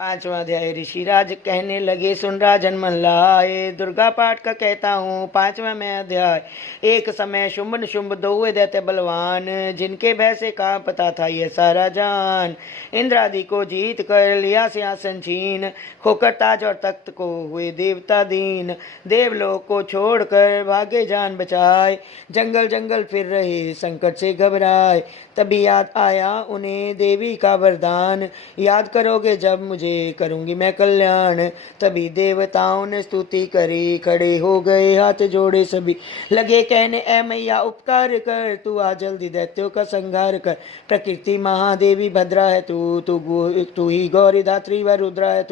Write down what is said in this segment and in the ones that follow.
पांचवा अध्याय। ऋषिराज कहने लगे, सुन राजन मन लाए, दुर्गा पाठ का कहता हूँ पांचवा में अध्याय। एक समय शुंभ निशुंभ दो दैत्य बलवान, जिनके भय से कांपता था ये सारा जान। इंद्र आदि को जीत कर लिया सिंहासन छीन, खोकर ताज और तख्त को हुए देवता दीन। देवलोक को छोड़कर भागे जान बचाए, जंगल जंगल फिर रहे संकट से घबराए। तभी याद आया उन्हें देवी का वरदान, याद करोगे जब मुझे करूंगी मैं कल्याण। तभी देवताओं ने स्तुति करी, खड़े हो गए हाथ जोड़े सभी, लगे कहने ऐ मैया उपकार कर, तू आ जल्दी दैत्यों का संहार कर। प्रकृति महादेवी भद्रा है तू ही गौरी धात्री व रुद्रा है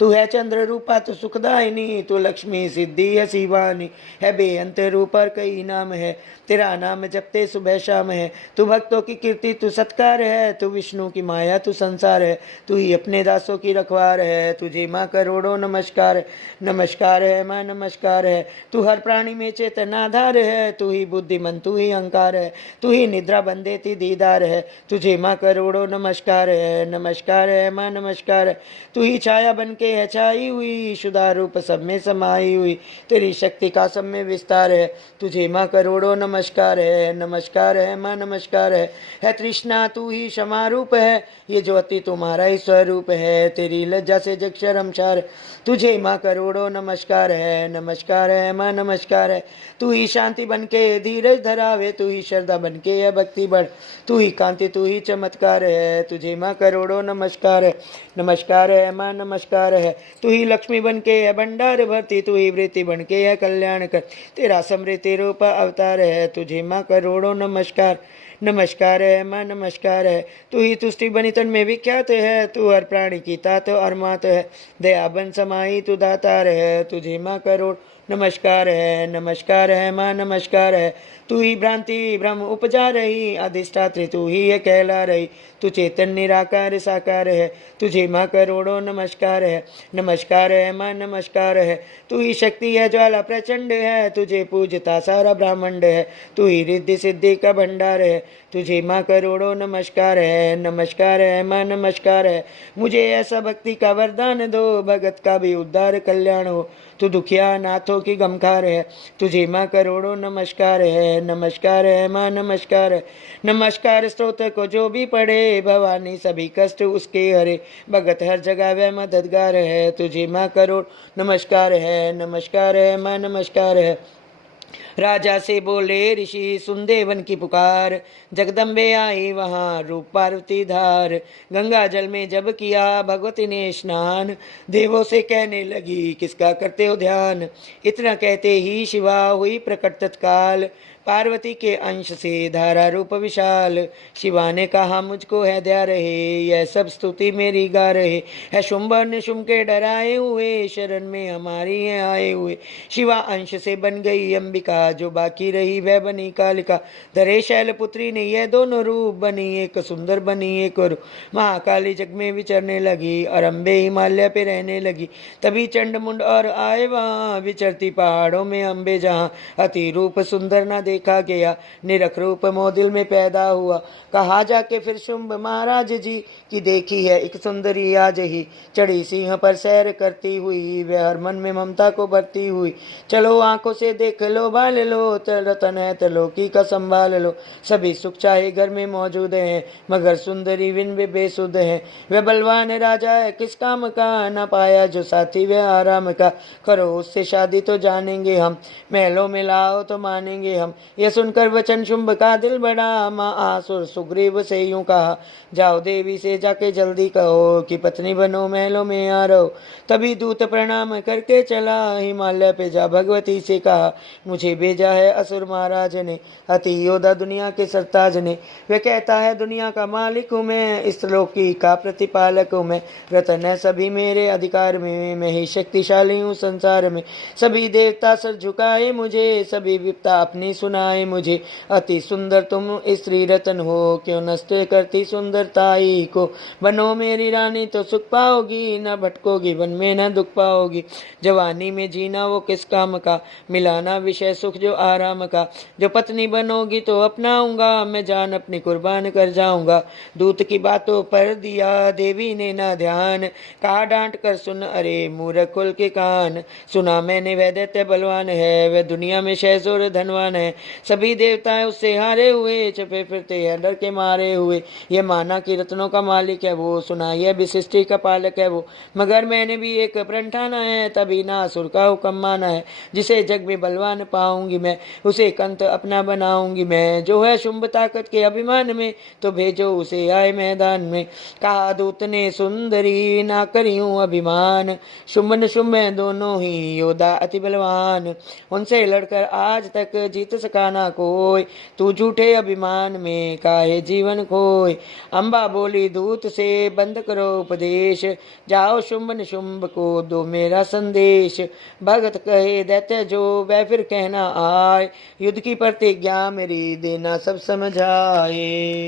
तू है चंद्र रूपा तू सुखदायिनी, तू लक्ष्मी सिद्धि है शिवानी, है बेअंत रूप और कई नाम है, तेरा नाम जपते सुबह शाम है। तू भक्तों की कीर्ति तू सत्कार है, तू विष्णु की माया तू संसार है, तू ही अपने दासों की रखवार है। तुझे माँ करोड़ों नमस्कार, नमस्कार है माँ नमस्कार है। तू हर प्राणी में चेतन आधार है, तू ही बुद्धिमन तू ही अहंकार है, तू ही निद्रा बन देती दीदार है। तुझे माँ करोड़ों नमस्कार है, नमस्कार है माँ नमस्कार है। तू ही छाया बन के है छाई हुई, शुदा रूप सब में समाई हुई, तेरी शक्ति का सब में विस्तार है। तुझे माँ करोड़ों नमस्कार है, नमस्कार है माँ नमस्कार है तृष्णा तू ही क्षमा रूप है, ये ज्योति तुम्हारा ही स्वरूप है, तेरी लज्जा से जग शर्मसार। तुझे माँ करोड़ों नमस्कार है, नमस्कार है माँ नमस्कार है। तू ही शांति बन के धीरज धरावे, तू ही श्रद्धा बन के है भक्ति बढ़, तू ही कांति तू ही चमत्कार है। तुझे माँ करोड़ों नमस्कार है, नमस्कार है माँ नमस्कार है। तू ही लक्ष्मी बन के है भंडार भरती, तू ही वृत्ति बन के है कल्याण कर, तेरा समृद्धि रूप अवतार है। तुझे माँ करोड़ों नमस्कार, नमस्कार है माँ नमस्कार है। तू ही तुष्टि बनी तन में विख्यात है, तू हर प्राणी की तात और मात है, दया बन समाई तू दातार है। तुझे माँ करोड़ नमस्कार है, नमस्कार है माँ नमस्कार है। तू ही भ्रांति भ्रम उपजा रही, अधिष्ठात्री तू ही है कहला रही, तू चेतन निराकार साकार है। तुझे माँ करोड़ों नमस्कार है, नमस्कार है माँ नमस्कार है। तू ही शक्ति है ज्वाला प्रचंड है, तुझे पूजता सारा ब्राह्मंड है, तू ही रिद्धि सिद्धि का भंडार है। तुझे माँ करोड़ों नमस्कार है, नमस्कार है माँ नमस्कार है। मुझे ऐसा भक्ति का वरदान दो, भगत का भी उद्धार कल्याण हो, तू दुखिया नाथों की गमखार है। तुझे माँ करोड़ों नमस्कार है, नमस्कार है माँ नमस्कार है। नमस्कार स्तोत्र को जो भी पढ़े, भवानी सभी कष्ट उसके हरे, भगत हर जगह वह मददगार है। तुझे माँ करोड़ नमस्कार है, नमस्कार है माँ नमस्कार है। राजा से बोले ऋषि सुन देवन की पुकार, जगदम्बे आई वहाँ रूप पार्वती धार। गंगा जल में जब किया भगवती ने स्नान, देवों से कहने लगी किसका करते हो ध्यान। इतना कहते ही शिवा हुई प्रकट तत्काल, पार्वती के अंश से धारा रूप विशाल। शिवा ने कहा मुझको है दया रहे, यह सब स्तुति मेरी गा रहे, है शुंभ निशुंभ के डराए हुए, शरण में हमारी है आए हुए। शिवा अंश से बन गई अंबिका, जो बाकी रही वह बनी कालिका। धरे शैल पुत्री ने यह दोनों रूप, बनी एक सुंदर बनी एक रूप। महाकाली जग में विचरने लगी, और अम्बे हिमालय पे रहने लगी। तभी चंड मुंड और आए वहाँ, विचरती पहाड़ों में अम्बे जहाँ। अति रूप सुंदर न देखा गया, निरख रूप मोदिल में पैदा हुआ। कहा जाके फिर शुंभ महाराज जी, की देखी है एक सुंदरी आज ही, चढ़ी सिंह पर सैर करती हुई, वह हर मन में ममता को भरती हुई। चलो आंखों से देख लो भाल लो, रतन है त्रिलोकी का संभाल लो। सभी सुख चाहे घर में मौजूद हैं, मगर सुंदरी विन वे बेसुध है। वह बलवान राजा है किस काम का, न पाया जो साथी वह आराम का। करो उससे शादी तो जानेंगे हम, महलों में लाओ तो मानेंगे हम। यह सुनकर वचन शुंभ का दिल बड़ा, माँ आसुर सुग्रीव से यूं कहा, जाओ देवी से जाके जल्दी कहो, कि पत्नी बनो महलों में आ रहो। तभी दूत प्रणाम करके चला, हिमालय पे जा भगवती से कहा, मुझे भेजा है असुर महाराज ने, अति योद्धा दुनिया के सरताज ने। वह कहता है दुनिया का मालिक हूँ मैं, इस लोकी का प्रतिपालक हूँ मैं। रतन है सभी मेरे अधिकार में, मैं ही शक्तिशाली हूँ संसार में। सभी देवता सर झुकाए मुझे, सभी विपता अपनी सुना सुनाए मुझे, अति सुंदर तुम स्त्री रतन हो, क्यों नष्ट करती सुंदरताई को। बनो मेरी रानी तो सुख पाओगी, न भटकोगी वन में न दुख पाओगी। जवानी में जीना वो किस काम का, मिलाना विषय सुख जो आराम का। जो पत्नी बनोगी तो अपनाऊंगा, मैं जान अपनी कुर्बान कर जाऊंगा। दूत की बातों पर दिया देवी ने ना ध्यान, कहा डांट कर सुन अरे मूर्ख खोल के कान। सुना मैंने वह दैत्य बलवान है, वह दुनिया में शहजोर धनवान है। सभी देवताएं उससे हारे हुए, छपे फिरते हैं डर के मारे हुए। ये माना कि रत्नों का मालिक है वो, सुना यह भी सृष्टि का पालक है वो। मगर मैंने भी एक प्रण ठाना है, तभी नासुर का हुक्म माना है। जिसे जग में बलवान पाऊंगी मैं, उसे कंत अपना बनाऊंगी मैं। जो है शुंभ ताकत के अभिमान में, तो भेजो उसे आए मैदान में। कहा दूत ने सुंदरी ना करियूं अभिमान, शुंभ न शुंभ दोनों ही योद्धा अति बलवान। उनसे लड़कर आज तक जीत सका ना कोई, तू झूठे अभिमान में काहे जीवन खोए। अम्बा बोली दूत से बंद करो उपदेश, जाओ शुंभ न शुंभ को दो मेरा संदेश। भगत कहे दैत्य जो वह फिर कहना आए, युद्ध की प्रतिज्ञा मेरी देना सब समझ आए।